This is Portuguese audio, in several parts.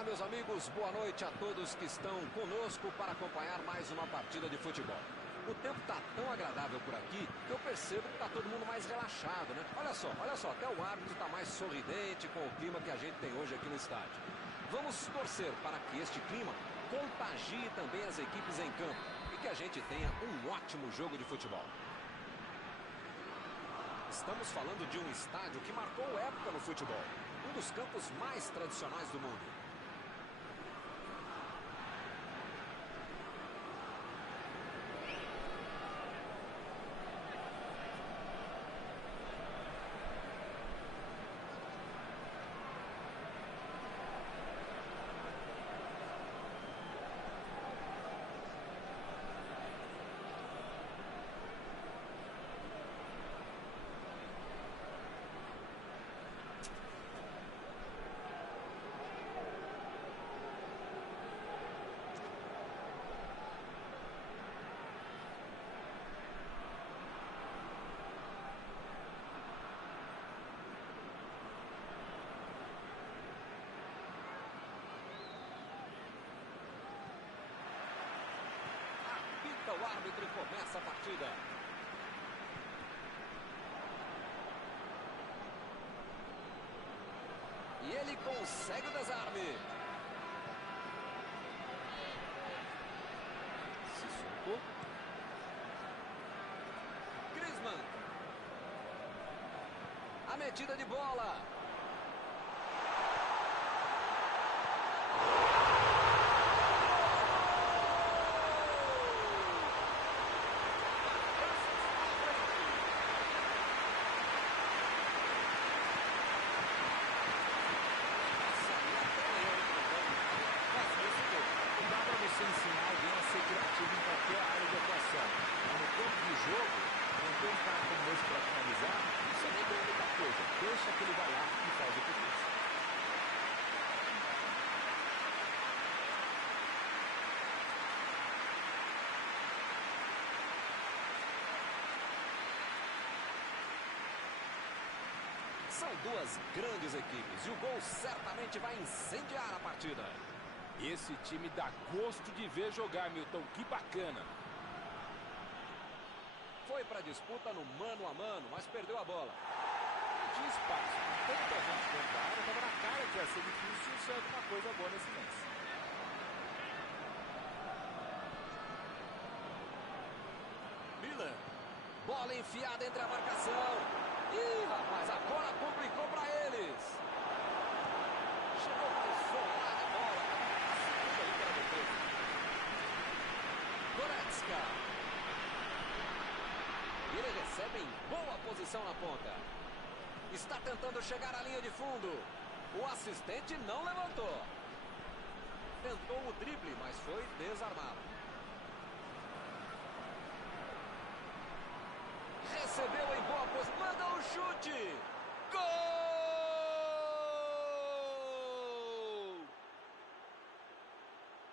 Olá, meus amigos, boa noite a todos que estão conosco para acompanhar mais uma partida de futebol. O tempo está tão agradável por aqui que eu percebo que está todo mundo mais relaxado, né? Olha só, até o árbitro está mais sorridente com o clima que a gente tem hoje aqui no estádio. Vamos torcer para que este clima contagie também as equipes em campo e que a gente tenha um ótimo jogo de futebol. Estamos falando de um estádio que marcou época no futebol, um dos campos mais tradicionais do mundo. O árbitro começa a partida. E ele consegue o desarme. Sissoko. Griezmann. A metida de bola. Ensinar alguém a ser criativo em qualquer área de atuação. Mas no campo de jogo, não tem um cara como esse para finalizar, isso nem tem muita coisa. Deixa que ele vai lá e faz o que fez. São duas grandes equipes e o gol certamente vai incendiar a partida. Esse time dá gosto de ver jogar, Milton. Que bacana. Foi para a disputa no mano a mano, mas perdeu a bola. Não tinha espaço. Tanta gente dentro da área, estava na cara que ia ser difícil ser alguma coisa boa nesse lance. Miller. Bola enfiada entre a marcação. Ih, rapaz, a bola complicou para eles. Chegou mais soltar a bola. Goretzka. E ele recebe em boa posição na ponta. Está tentando chegar à linha de fundo. O assistente não levantou. Tentou o drible, mas foi desarmado. Recebeu em boa posição. Manda um chute. Gol!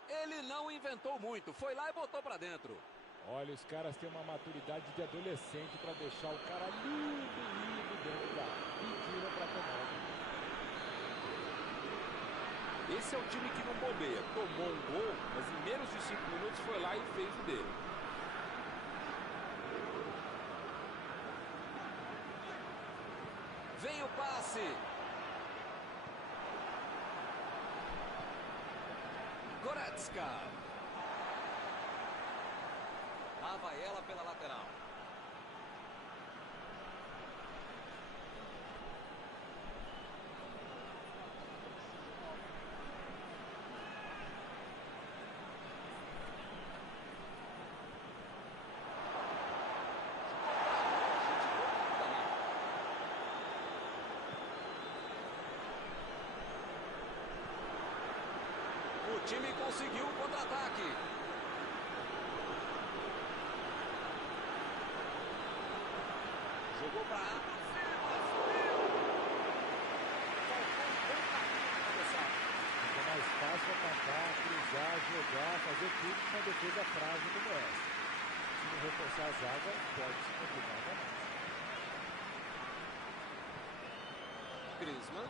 Ele não inventou muito, foi lá e botou pra dentro. Olha, os caras têm uma maturidade de adolescente para deixar o cara livre dentro da área. Pediram para tomar. Esse é o time que não bobeia. Tomou um gol, mas em menos de 5 minutos foi lá e fez o dele. Vem o passe. Goretzka. Lá vai ela pela lateral. O time conseguiu um contra-ataque. Jogou para cima, subiu. Faltou um bom caminho para começar. Fica mais fácil atacar, cruzar, jogar, fazer tudo com uma defesa frágil como essa. Se não reforçar a zaga, pode se complicar mais. Griezmann.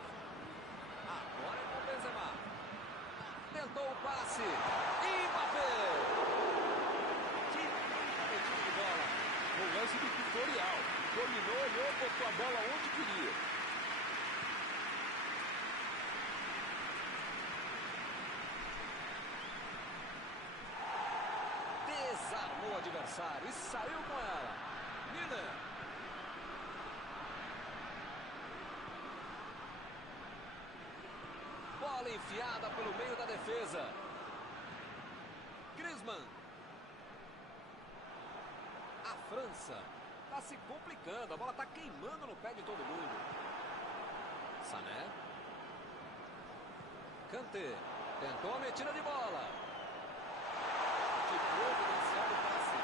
Agora é com o Benzema. Tentou o passe. Mbappé. Tiro de bola. O lance do tutorial. Dominou, olhou, botou a bola onde queria. Desarmou o adversário e saiu com ela. Miller. Bola enfiada pelo meio da defesa. Griezmann. A França está se complicando. A bola está queimando no pé de todo mundo. Sané. Kanté. Tentou a metida de bola. De providencial o passe.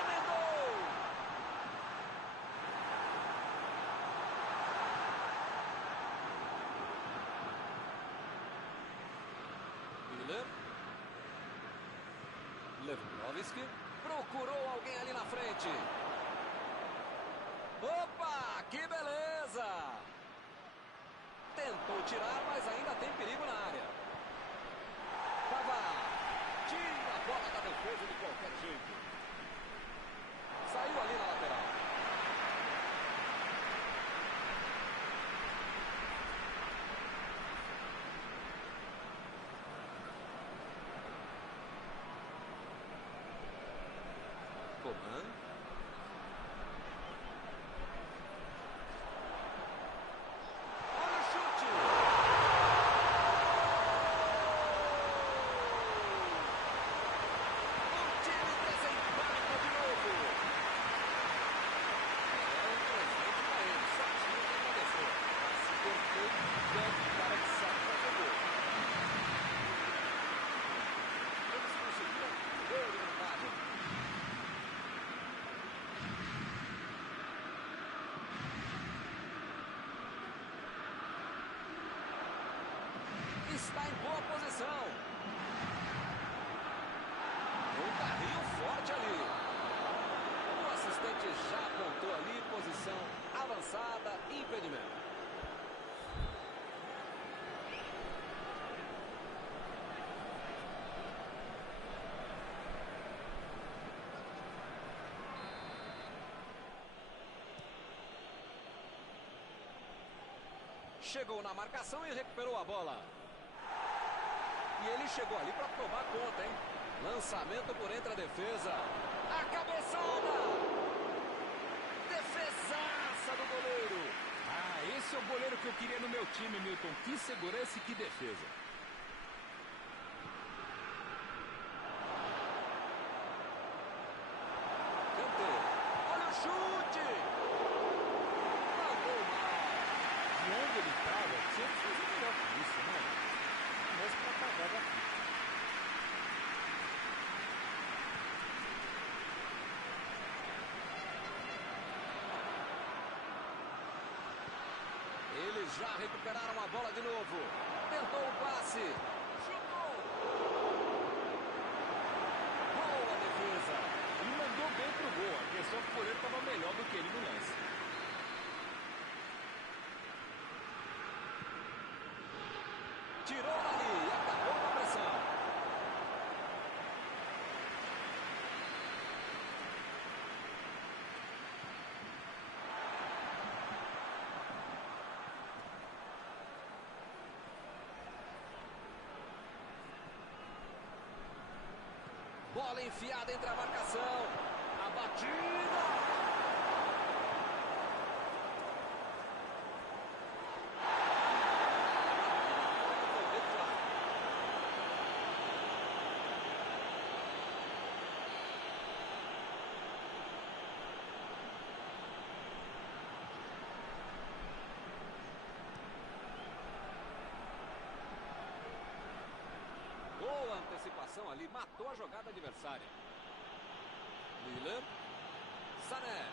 Emendou. Miller. Lewandowski. Procurou alguém ali na frente. Opa, que beleza! Tentou tirar, mas ainda tem perigo na área. Pavard. Tira a bola da defesa de qualquer jeito. Saiu ali na lateral. Coman. Está em boa posição. Um carrinho forte ali. O assistente já apontou ali, posição avançada, impedimento. Chegou na marcação e recuperou a bola. E ele chegou ali para tomar conta, hein? Lançamento por entre a defesa. A cabeçada! Defesaça do goleiro. Ah, esse é o goleiro que eu queria no meu time, Milton. Que segurança e que defesa. Kanté. Olha o chute! Mandou mal. De onde ele estava, tinha que fazer melhor que isso, né? Mas para apagar daqui. Eles já recuperaram a bola de novo. Tentou o passe. Chutou. Boa defesa. Ele mandou bem pro gol. A questão é que o goleiro estava melhor do que ele no lance. Tirou dali e acabou com a pressão. Bola enfiada entre a marcação. A batida. Antecipação ali, matou a jogada adversária. Miller. Sané.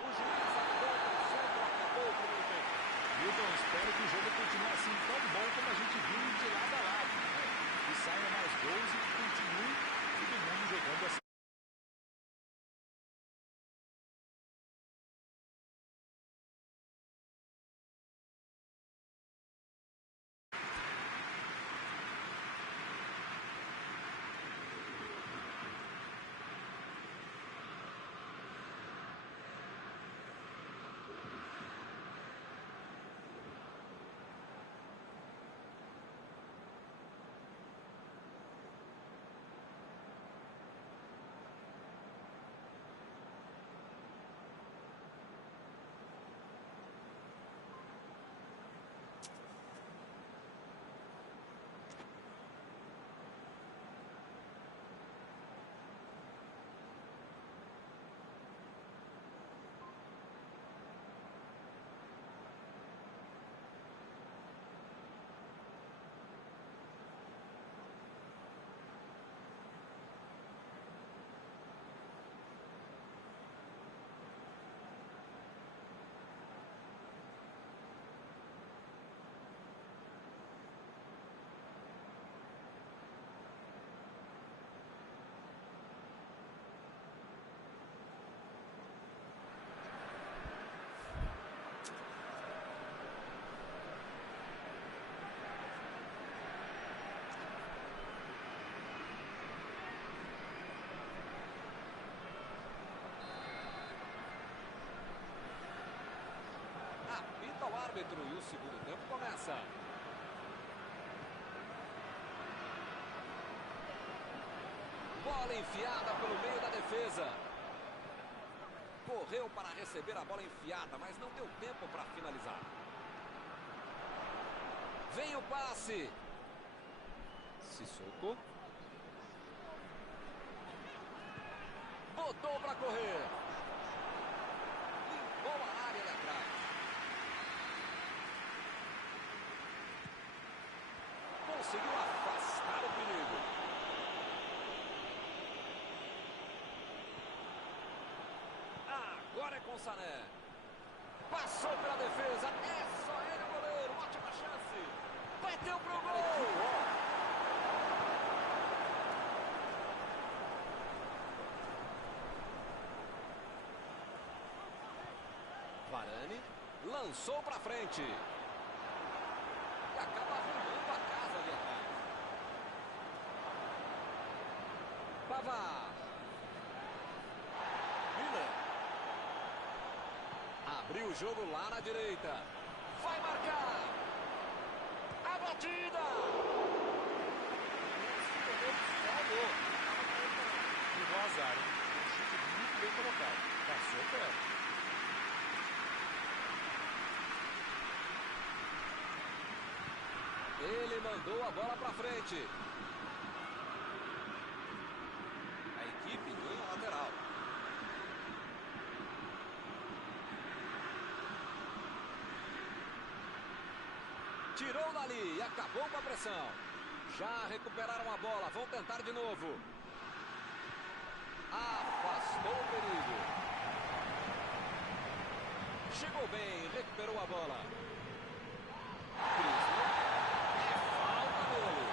O juiz aponta o centro, acabou o primeiro tempo. Milton, espero que o jogo continue assim tão bom como a gente viu de lado a lado, né? Que saiam mais gols e continue todo mundo jogando assim. apita o árbitro e o segundo tempo começa. Bola enfiada pelo meio da defesa. Correu para receber a bola enfiada, mas não deu tempo para finalizar. Vem o passe. Sissoko. Botou para correr. Limpou a área ali atrás. Conseguiu afastar o perigo. Agora é com Sané. Passou pela defesa. É só ele o goleiro. Ótima chance. Bateu pro gol. Varane lançou para frente. E acaba arrumando a casa ali atrás. Pavard. Miller. Abriu o jogo lá na direita. Vai marcar. A batida. Levou azar, hein? Um chute muito bem colocado. Passou perto. Ele mandou a bola para frente. A equipe ganha o lateral. Tirou dali e acabou com a pressão. Já recuperaram a bola, vão tentar de novo. Afastou o perigo. Chegou bem, recuperou a bola. Griezmann. É falta dele.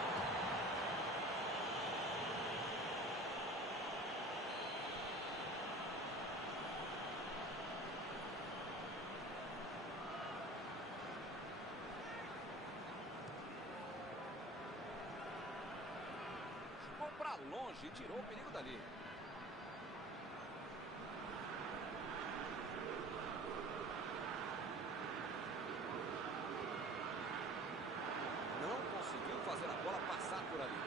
Jogou para longe e tirou o perigo dali. Não conseguiu fazer a bola passar por ali.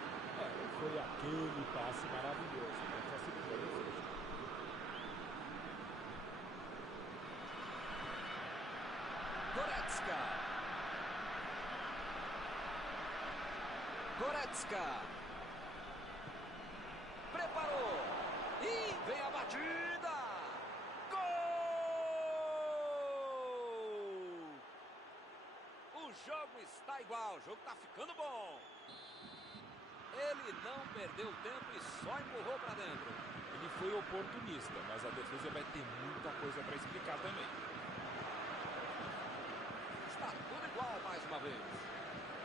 Foi aquele passe maravilhoso, né? Facilitou a defesa. Goretzka. Goretzka. Preparou. E vem a batida. Gol! O jogo está igual. O jogo está ficando bom. Ele não perdeu tempo e só empurrou para dentro. Ele foi oportunista, mas a defesa vai ter muita coisa para explicar também. Está tudo igual mais uma vez.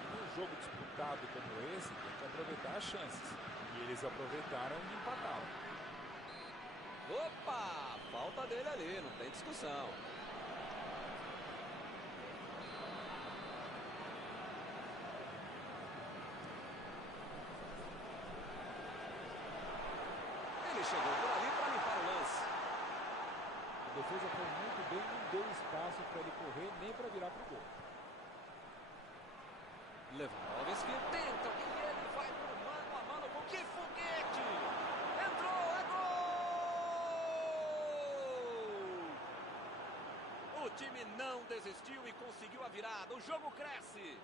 Num jogo disputado como esse, tem que aproveitar as chances. E eles aproveitaram e empataram. Opa! Falta dele ali, não tem discussão. Ele chegou por ali para limpar o lance. A defesa foi muito bem, não deu espaço para ele correr nem para virar pro gol. Lewandowski tenta e ele vai pro mano a mano com que foguete! Entrou, é gol! O time não desistiu e conseguiu a virada. O jogo cresce.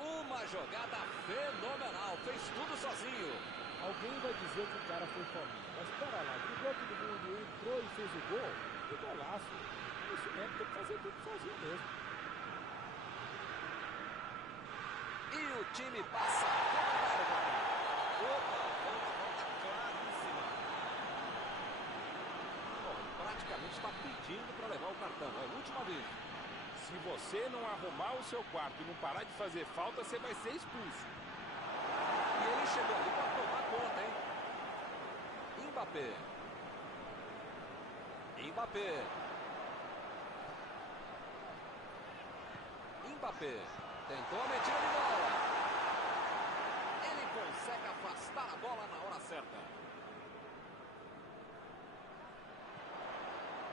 Uma jogada fenomenal, fez tudo sozinho. Alguém vai dizer que o cara foi fominha, mas espera lá, driblou todo mundo, entrou e fez o gol. Que golaço! Isso mesmo, tem que fazer tudo sozinho mesmo. E o time passa a comandar o jogo. Opa, foi uma volta claríssima. Bom, ele praticamente está pedindo para levar o cartão, é a última vez. Se você não arrumar o seu quarto e não parar de fazer falta, você vai ser expulso. E ele chegou ali para tomar conta, hein? Mbappé. Mbappé. Mbappé. Tentou a metida de bola. Ele consegue afastar a bola na hora certa.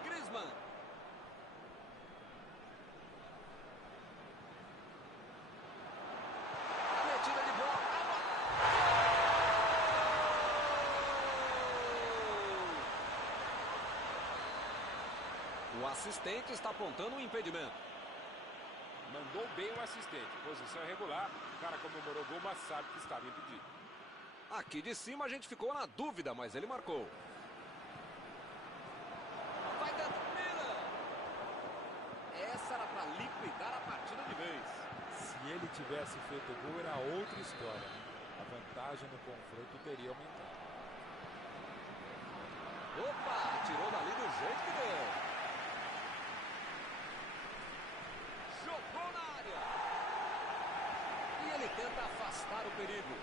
Griezmann. O assistente está apontando um impedimento. Mandou bem o assistente. Posição irregular. O cara comemorou o gol, mas sabe que estava impedido. Aqui de cima a gente ficou na dúvida, mas ele marcou. Vai dentro, Miller! Essa era para liquidar a partida de vez. Se ele tivesse feito o gol, era outra história. A vantagem no confronto teria aumentado. Opa! Tirou dali do jeito que deu. Jogou na área. E ele tenta afastar o perigo.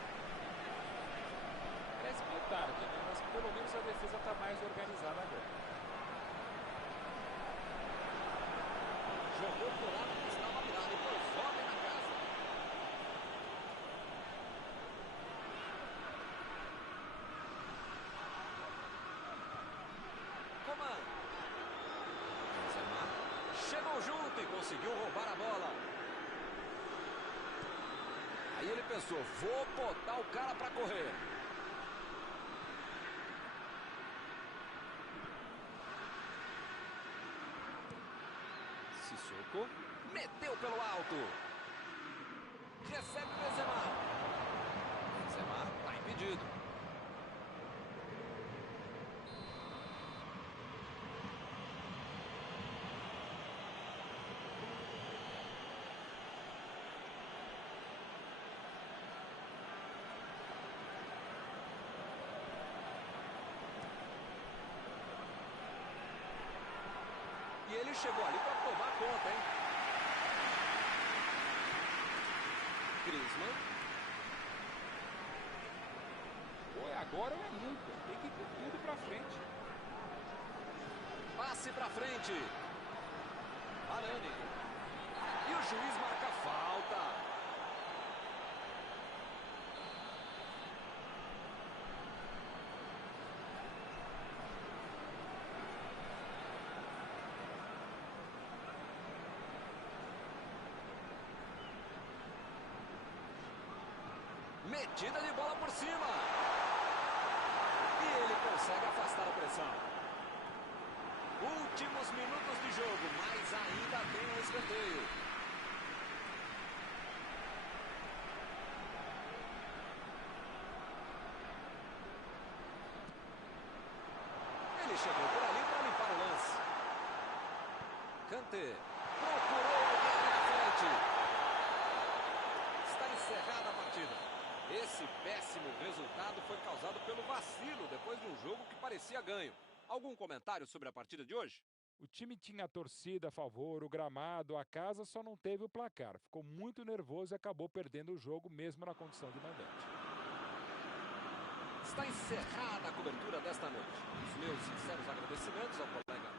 Parece meio tarde, né? Mas pelo menos a defesa está mais organizada agora. Jogou por lado que estava virado e foi volta na casa. Coman. Benzema chegou junto e conseguiu roubar a bola. Aí ele pensou, vou botar o cara para correr. Sissoko meteu pelo alto. Recebe Benzema. Benzema está impedido. E ele chegou ali para tomar conta, hein? Griezmann. Ou é agora ou é nunca. Tem que ir com tudo pra frente. Passe para frente. Varane. E o juiz marca falta. Metida de bola por cima. E ele consegue afastar a pressão. Últimos minutos de jogo, mas ainda tem um escanteio. Ele chegou por ali para limpar o lance. Kanté procurou alguém na frente. Está encerrada a partida. Esse péssimo resultado foi causado pelo vacilo depois de um jogo que parecia ganho. Algum comentário sobre a partida de hoje? O time tinha a torcida a favor, o gramado, a casa, só não teve o placar. Ficou muito nervoso e acabou perdendo o jogo mesmo na condição de mandante. Está encerrada a cobertura desta noite. Os meus sinceros agradecimentos ao colega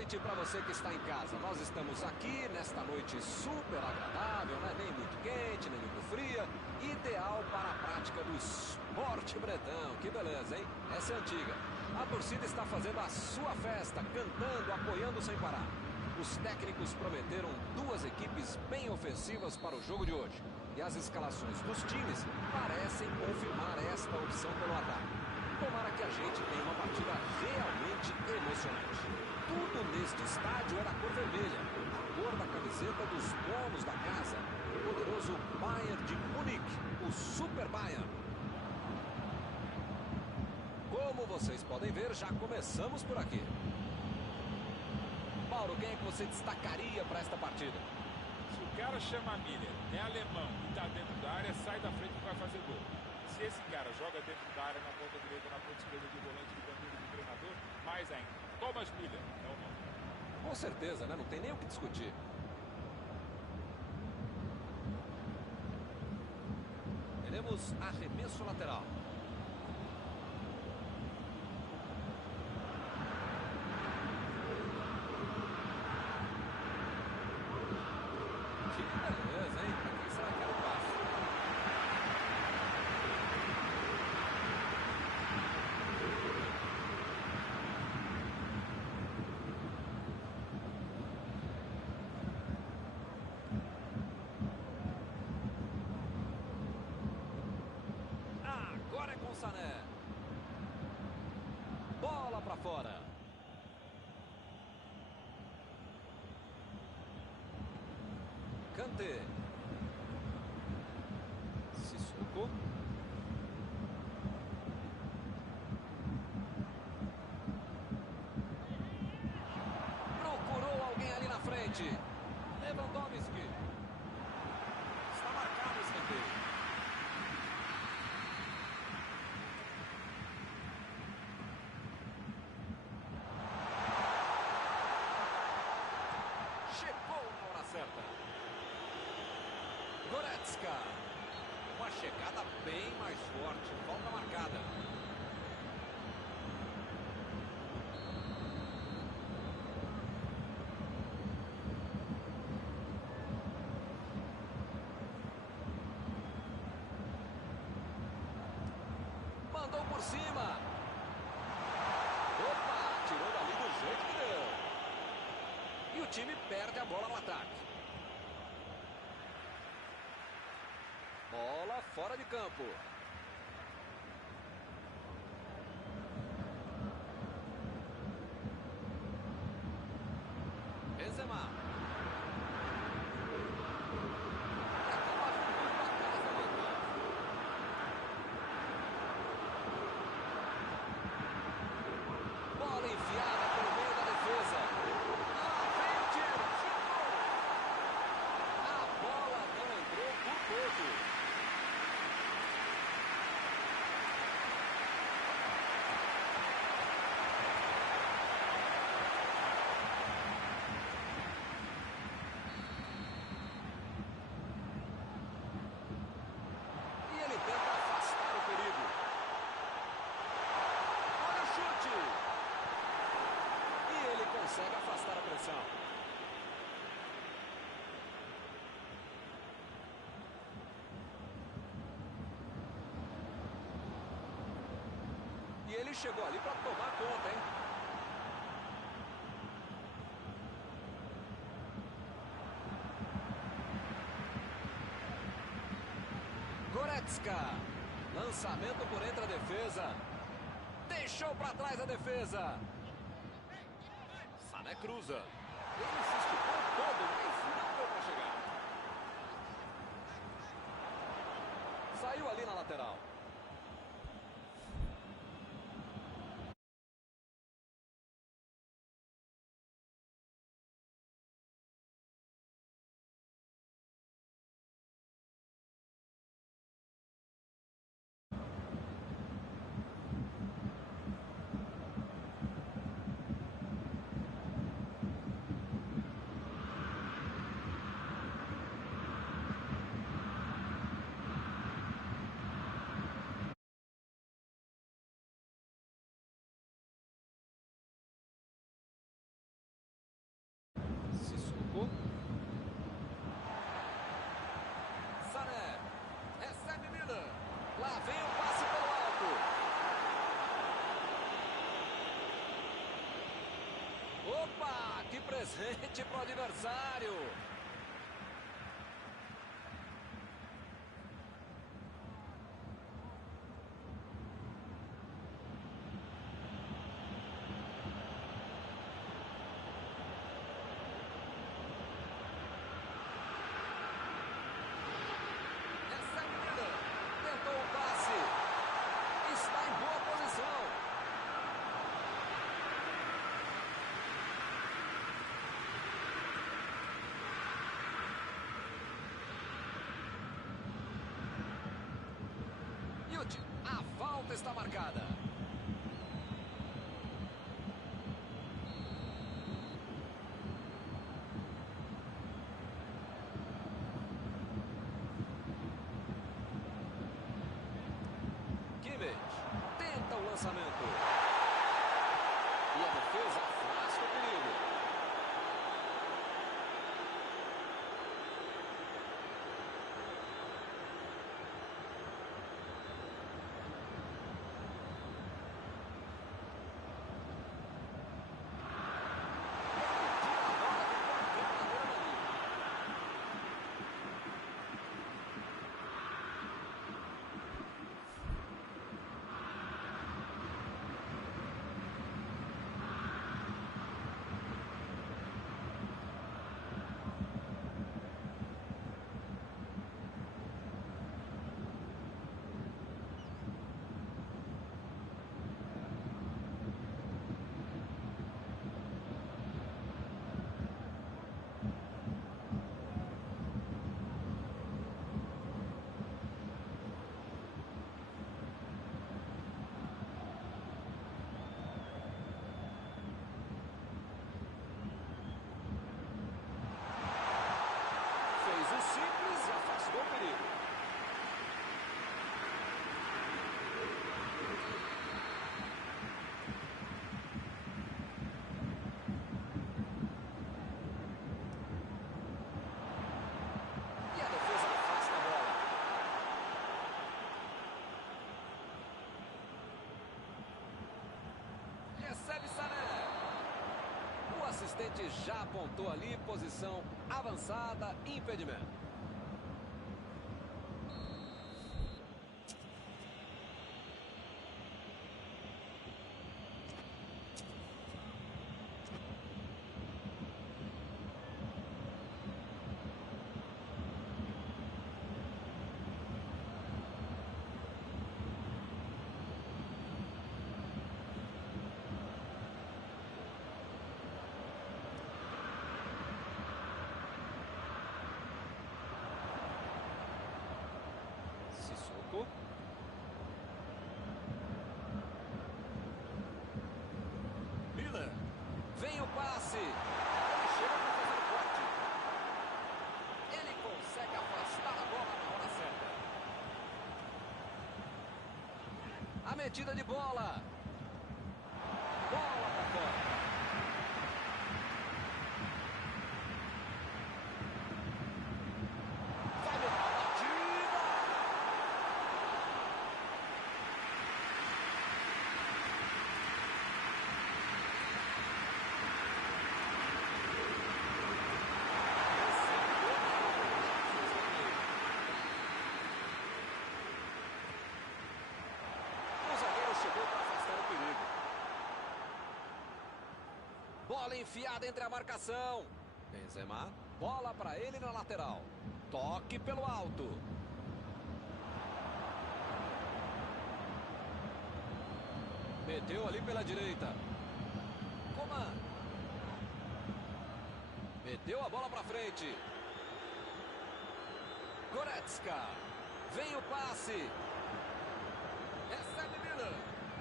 noite para você que está em casa. Nós estamos aqui nesta noite super agradável, né? Nem muito quente, nem muito fria. Ideal para a prática do esporte bretão. Que beleza, hein? Essa é antiga. A torcida está fazendo a sua festa, cantando, apoiando sem parar. Os técnicos prometeram duas equipes bem ofensivas para o jogo de hoje. E as escalações dos times parecem confirmar esta opção pelo ataque. Tomara que a gente tenha uma partida realmente emocionante. Tudo neste estádio é da cor vermelha, a cor da camiseta dos donos da casa, o poderoso Bayern de Munique, o Super Bayern. Como vocês podem ver, já começamos por aqui. Mauro, quem é que você destacaria para esta partida? Se o cara chama Miller, é alemão e está dentro da área, sai da frente e vai fazer gol. Se esse cara joga dentro da área, na ponta direita, na ponta esquerda de volante de bandeira do treinador, mais ainda. Thomas Miller é o nome. Com certeza, né? Não tem nem o que discutir. Teremos arremesso lateral. Que beleza, hein? Pra quem será que era o passe? Agora é com o Sané. Bola pra fora. Kanté. Sissoko. Procurou alguém ali na frente. Lewandowski. Está marcado o escanteio. Chegou na hora certa. Goretzka. Uma chegada bem mais forte. Falta marcada. Mandou por cima. Opa, tirou dali do jeito que deu. E o time perde a bola no ataque. Bola fora de campo. Benzema. Bola enfiada pelo meio da defesa. À frente. A bola não entrou por pouco. E ele tenta afastar o perigo. Olha o chute. E ele consegue afastar a pressão. E ele chegou ali para tomar conta, hein? Goretzka. Lançamento por entre a defesa. Deixou para trás a defesa. Sané cruza. Ele se esticou todo, mas não deu para chegar. Saiu ali na lateral. Opa, que presente pro adversário. Tentou o passe. Está em boa posição. A falta está marcada. Kimmich tenta o lançamento. E a defesa afasta o perigo. Simples e afastou o perigo. E a defesa afasta a bola. Recebe Sané. O assistente já apontou ali, posição avançada, impedimento. Sissoko. Miller. Vem o passe. Ele chega para fazer o corte. Ele consegue afastar a bola na hora certa. A metida de bola. Bola para fora. Chegou para afastar o perigo. Bola enfiada entre a marcação. Benzema, bola para ele na lateral. Toque pelo alto. Meteu ali pela direita. Coman. Meteu a bola para frente. Goretzka. Vem o passe. Recebe Miller.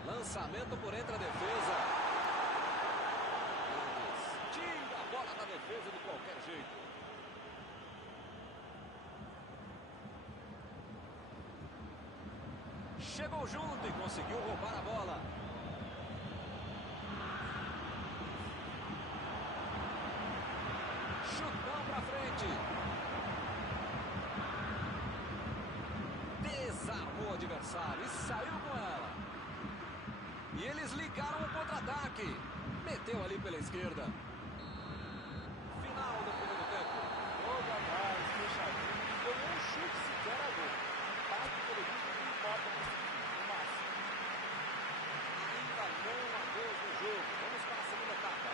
Lançamento por entre a defesa. Tira a bola da defesa de qualquer jeito. Chegou junto e conseguiu roubar a bola. Chutão pra frente. Desarmou o adversário e saiu com ela. E eles ligaram o contra-ataque. Meteu ali pela esquerda. Final do primeiro tempo. Jogo atrás, fechadinho. Deu um chute sequer a gol. Empate pelo visto não importa nesse time. O máximo. Ainda não há gols no jogo. Vamos para a segunda etapa.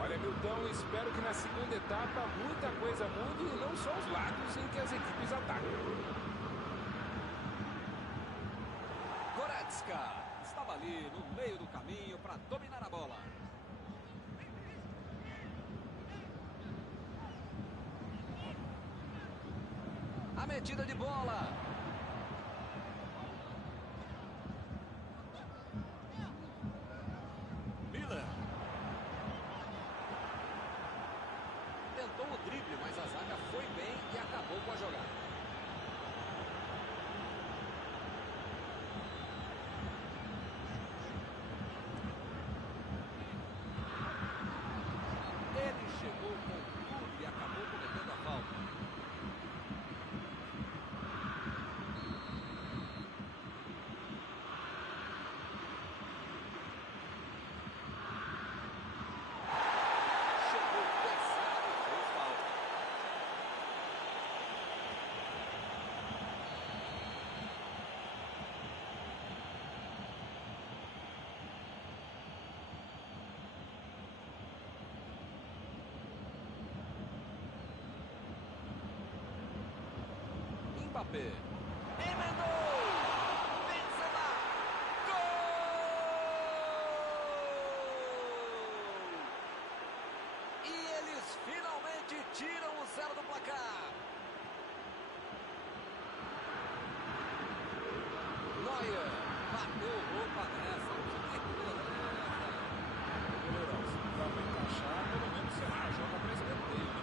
Olha, Milton, espero que na segunda etapa muita coisa mude e não só os lados em que as equipes atacam. Goretzka estava ali no meio do caminho para dominar a bola. A metida de bola. Miller. Tentou o drible, mas a zaga foi bem e acabou com a jogada. Ele chegou com tudo e acabou cometendo a falta. Chegou pesado e fez falta. Mbappé. Emendou! Benzema! Gol! E eles finalmente tiram o 0 do placar. Neuer bateu roupa nessa. Que beleza! Goleirão, se não dá pra encaixar, pelo menos, sei lá, joga pra escanteio, né?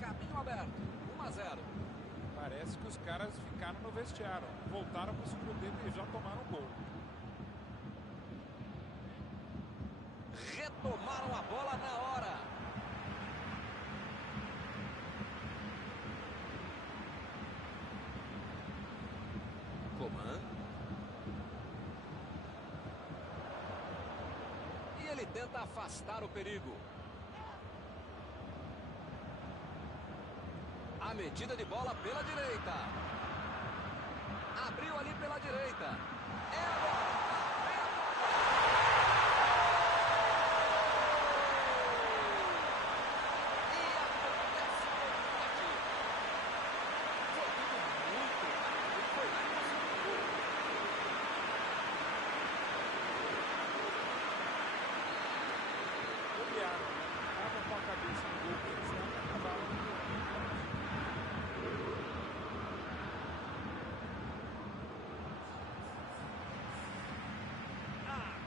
Caminho aberto. 1-0. Parece que os caras ficaram no vestiário. Voltaram pro segundo tempo e já tomaram um gol. Retomaram a bola na hora. Coman. ele tenta afastar o perigo. A metida de bola pela direita. Abriu ali pela direita. É a bola.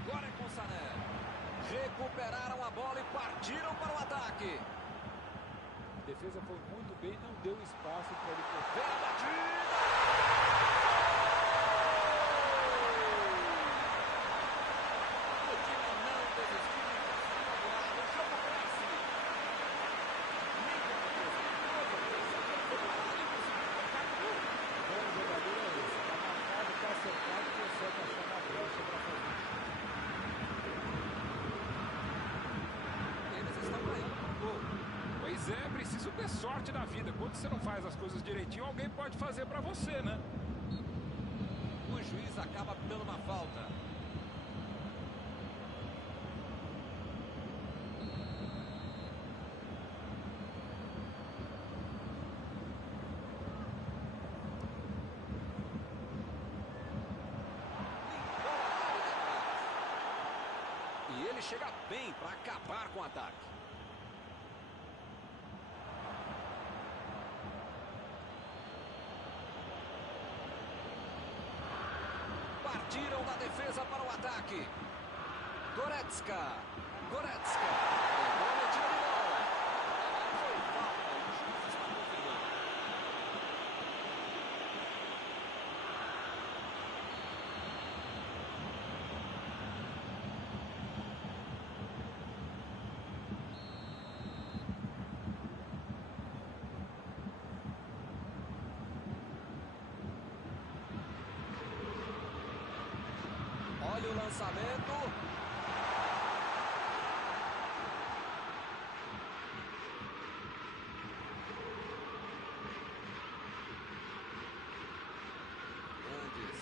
Agora é com o Sané. Recuperaram a bola e partiram para o ataque. A defesa foi muito bem, não deu espaço para ele correr. Vem a batida! O time não desistiu de passar do lado. O jogo cresce. Nem com a defesa. Bom jogador é esse. Está marcado, está acertado e consegue achar uma brecha para fazer. Eles estão ganhando por gol. Pois é, preciso ter sorte na vida. Quando você não faz as coisas direitinho, alguém pode fazer para você, né? O juiz acaba dando uma falta. E ele chega bem para acabar com o ataque. Partiram da defesa para o ataque. Goretzka. Goretzka. Pegou a metida de bola. Foi falta. O juiz está confirmando. Olha o lançamento. Andes.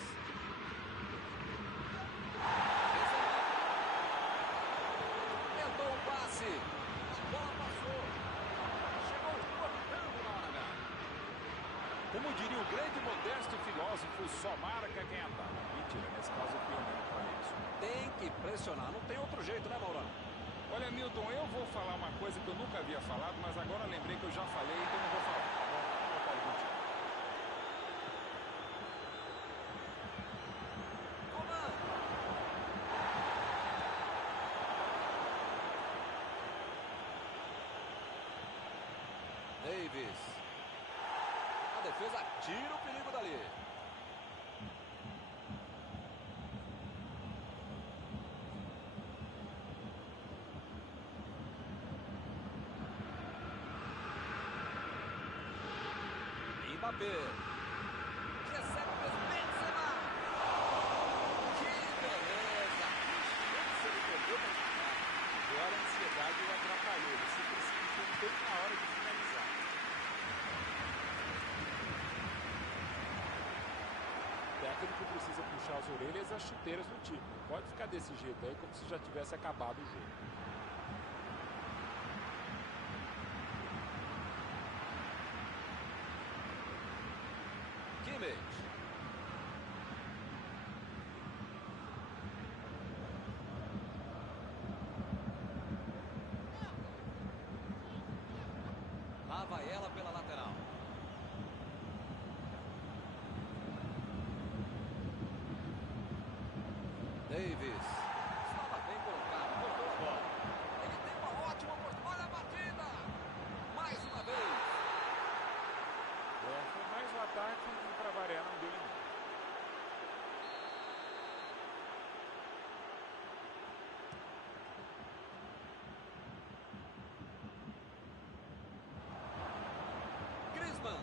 Tentou o passe. A bola passou. Chegou cortando na hora H. Como diria o grande modesto filósofo, só marca quem ataca. Mentira, nesse caso o Firmino fala isso. Tem que pressionar, não tem outro jeito, né, Maurão? Olha, Milton, eu vou falar uma coisa que eu nunca havia falado, mas agora lembrei que eu já falei, então não vou falar, tá bom? Eu quero contigo. Comando. Davis. A defesa tira o perigo dali. Mbappé. Recebe o Benzema. Que beleza. Que chance ele perdeu para escapar. Agora a ansiedade o atrapalhou, ele se precipitou bem na hora de finalizar. O técnico precisa puxar as orelhas e as chuteiras do time. Não pode ficar desse jeito aí como se já tivesse acabado o jogo. Kimmich. Lá vai ela pela lateral. Davis. Estava bem colocado, cortou a bola. Ele tem uma ótima oportunidade. Olha a batida. Mais uma vez. Foi mais um ataque e para variar não deu em nada. Griezmann.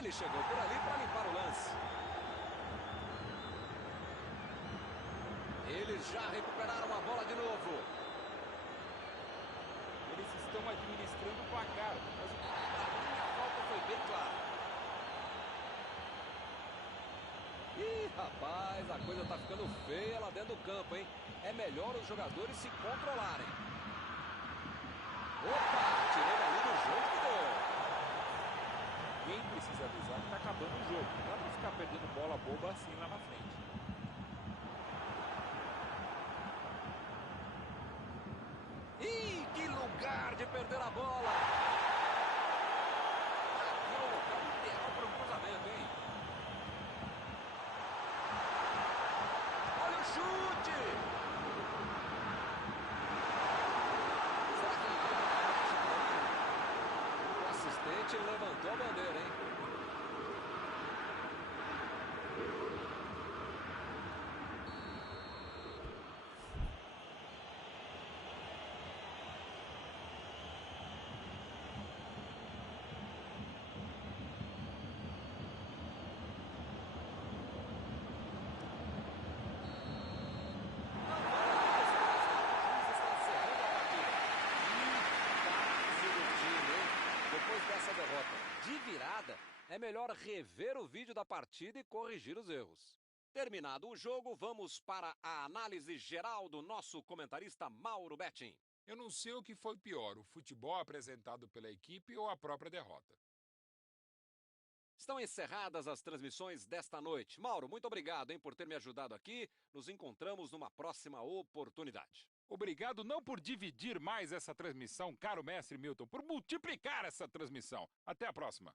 Ele chegou por ali para limpar o lance. Eles já recuperaram a bola de novo. Eles estão administrando o placar, mas A falta foi bem clara. Ih, rapaz, a coisa tá ficando feia lá dentro do campo, hein? É melhor os jogadores se controlarem. Opa, tirou dali do jogo que deu. ninguém precisa avisar que está acabando o jogo. Não dá para ficar perdendo bola boba assim lá na frente. Ih, que lugar de perder a bola! Aqui é o local ideal para um cruzamento, hein? Olha o chute! Será que ele vai? O assistente levantou a bandeira, hein? De virada, é melhor rever o vídeo da partida e corrigir os erros. Terminado o jogo, vamos para a análise geral do nosso comentarista Mauro Betting. Eu não sei o que foi pior, o futebol apresentado pela equipe ou a própria derrota. Estão encerradas as transmissões desta noite. Mauro, muito obrigado, por ter me ajudado aqui. Nos encontramos numa próxima oportunidade. Obrigado não por dividir mais essa transmissão, caro mestre Milton, por multiplicar essa transmissão. Até a próxima.